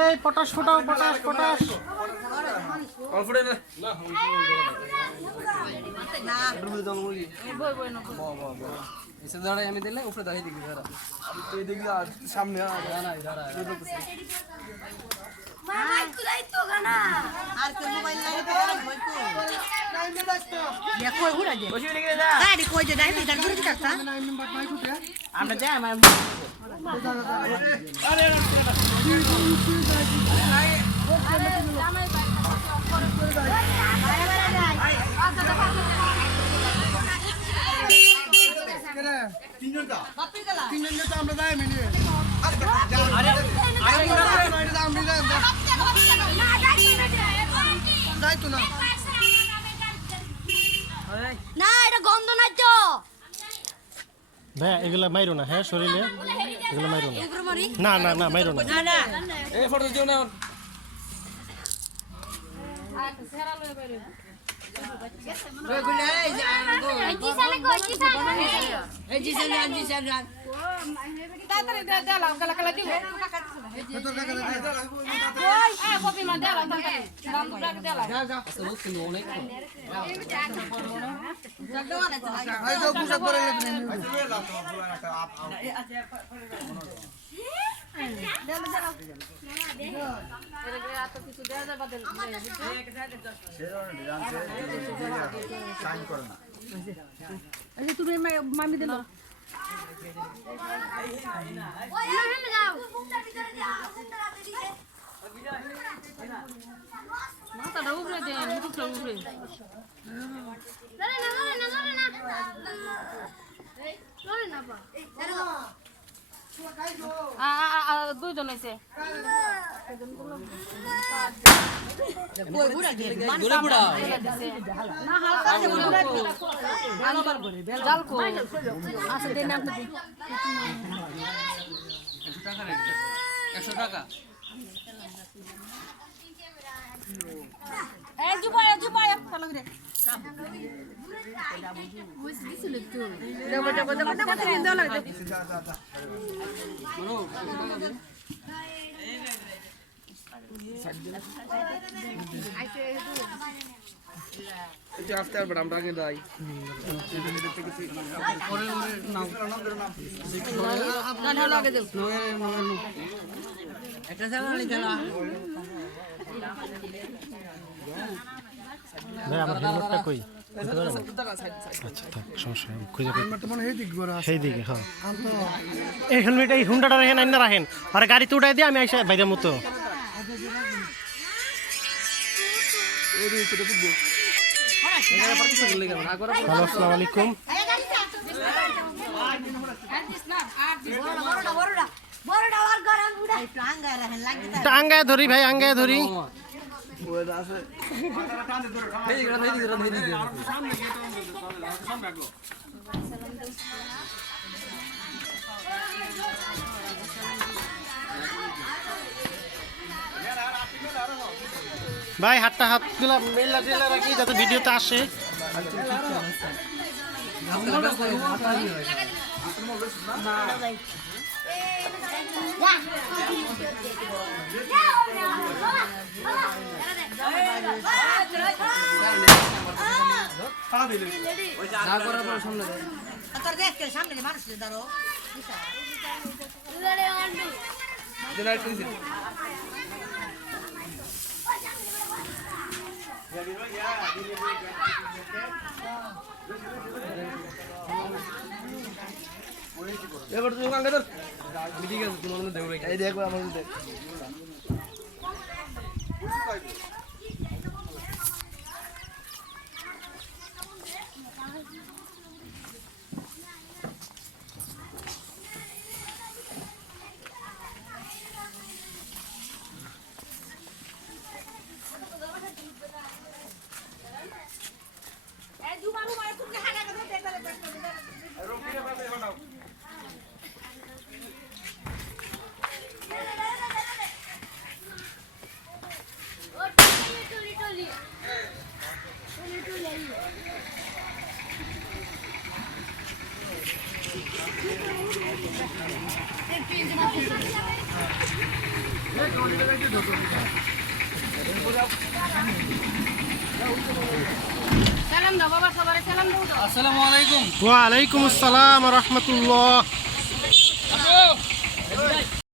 এই potash ফোটাও, potash potash আমি দিলে উপরে দাঁড়িয়ে দেখি সামনে না এটা গন্ধ নাই তো ভাই, এগুলা মাইরো না। হ্যাঁ, শরীরে এগুলো মাইরো না। না না না, মাইরো না। এই ফটো দিও না তুমি মামি দিল মাথাটা উপরে দেন, মুখটা উপরে দুইজন হয়েছে টাকা আসতে পারবে আমরা আগে দাই একটা ভাই, আমার হেলমেটটা কই? আচ্ছা, থাক, সমস্যা নেই, খুঁজে পাই। সেই দিকে, হ্যাঁ। এই হেলমেট, এই হুন্ডাটা রাখেন, আইনা রাখেন, আর গাড়িতে উঠাই দিয়ে আমি আইসা বাইরের মতো। হ্যালো, আসসালামু আলাইকুম। আঙ্গায় ধরি ভাই, আঙ্গায় ধরি। ভাই, হাতটা হাতগুলা মেলা জেলা রাখি যাতে ভিডিওতে আসে। এবার তুমি কাঙ্গে ধর ঠিক আছে তোমার মধ্যে দেখো এই দেখো আমার মধ্যে সালাম দাও বাবা, সবারে সালাম দাও তো। আসসালামু আলাইকুম। ওয়ালাইকুম আসসালাম রহমতুল্লাহ।